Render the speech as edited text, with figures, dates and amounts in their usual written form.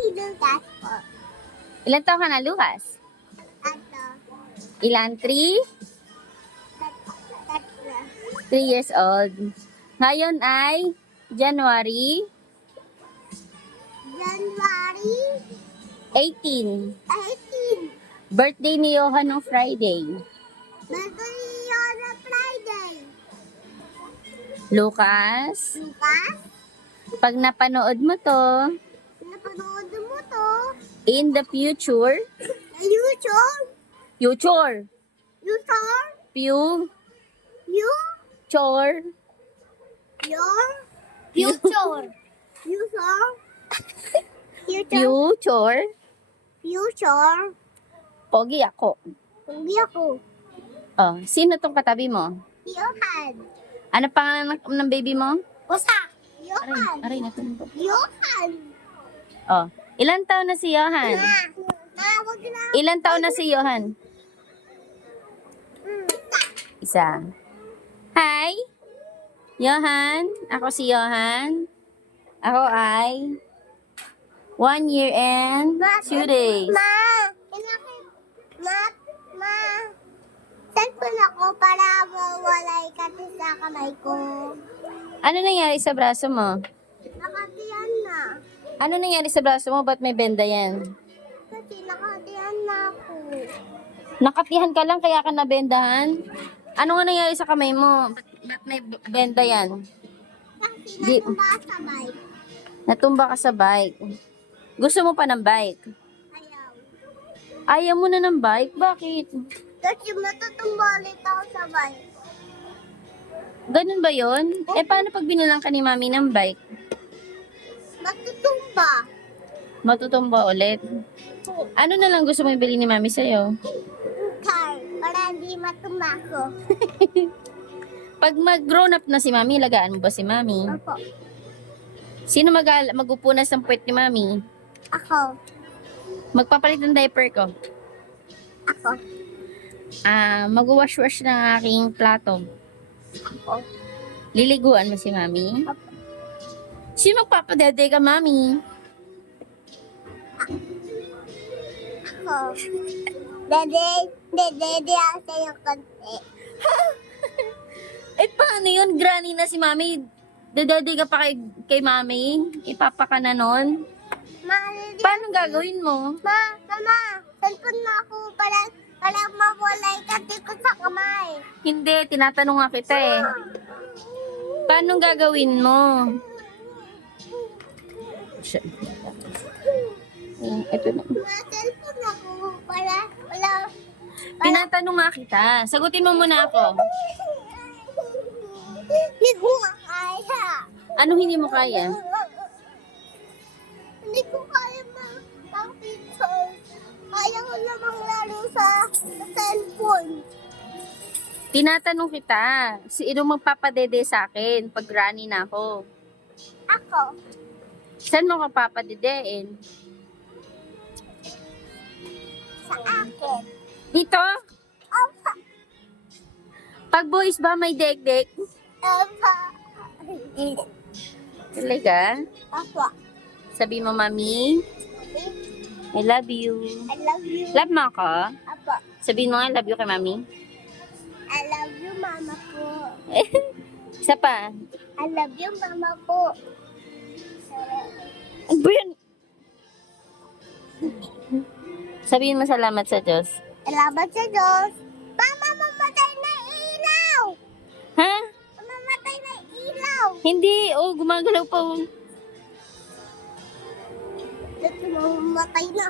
si Lucas po. Ilan taon ka na, Lucas? Ato. Ilan? 3? Tatlo. 3 years old. Ngayon ay January January 18. 18. Birthday ni Johan ng Friday. Birthday yun na Friday. Lucas, Lucas, pag napanood mo to, napanood mo to. in the future, YouTube. future, YouTube. future, You. Your. future, Future. Future. future, Future. pogi ako. Hindi ako. Oh, sino tong katabi mo? Johan. Ano pangalan ng baby mo? Basta. Aray, Johan. aray, natumbok. Johan. Oh, ilan taon na si Johan? Wag na. Ilan taon na si Johan? Isa. Hi! Johan, ako si Johan. Ako ay 1 year and 2 days. Ma. Ma. Cellphone ako para mawalay kasi sa kamay ko. Ano nangyari sa braso mo? Nakatiyan na. Ano nangyari sa braso mo? Ba't may benda yan? Kasi nakatiyan na ako. Nakatihan ka lang kaya ka nabendahan? Ano nga nangyari sa kamay mo? Ba't may benda yan? Kasi Di- natumba sa bike. Natumba ka sa bike. Gusto mo pa ng bike? Ayaw. Ayaw mo na ng bike? Bakit? Kasi matutumba ulit ako sa bike. Ganun ba yon? Eh, paano pag binilang ka ni mami ng bike? Matutumba. Matutumba ulit. Ano na lang gusto mo ibili ni mami sa'yo? Car. Para hindi matumba ko. Pag mag-grown up na si mami, lagaan mo ba si mami? Opo. Sino mag-upunas ng puwet ni mami? Ako. Magpapalit ng diaper ko. Ako. Mag-wash-wash ng aking plato. Ako. Liliguan mo si mami? Opo. Sino magpapadede ka, mami? Ako. Dede ako sa'yo konti. Eh, paano yun? Granny na si mami. Dedede ka pa kay mami? Ipapa ka na nun? Paano gagawin mo? Mama, cellphone na ako para mawalay kasi ko sa kamay. Hindi, tinatanong nga kita eh. Paano gagawin mo? Ito na. Cellphone ako para wala. Tinatanong nga kita. Sagutin mo muna ako. Hindi ko nga kaya. Ano hindi mo kaya? Hindi ko kaya ng picture. Kaya ko namang laro sa cellphone. Tinatanong kita. Sino magpapadede sa akin pag granny na ako? Ako. Saan mo ka papadedein? Sa akin. Dito? Opa. Pag boys ba may dek-dek? Opa. Talaga? Opa. Sabi mo, mami, I love you. I love you. Love mo ako? Opa. Sabihin mo nga, love you kay mami. I love you, mama po. Isa pa. I love you, mama po. Ano ba yan? Sabihin mo salamat sa Diyos. Salamat sa Diyos. Mama, mamatay na ilaw. Ha? Mamatay na ilaw. Hindi. Oh, gumagalaw pa. Ito, mamatay na.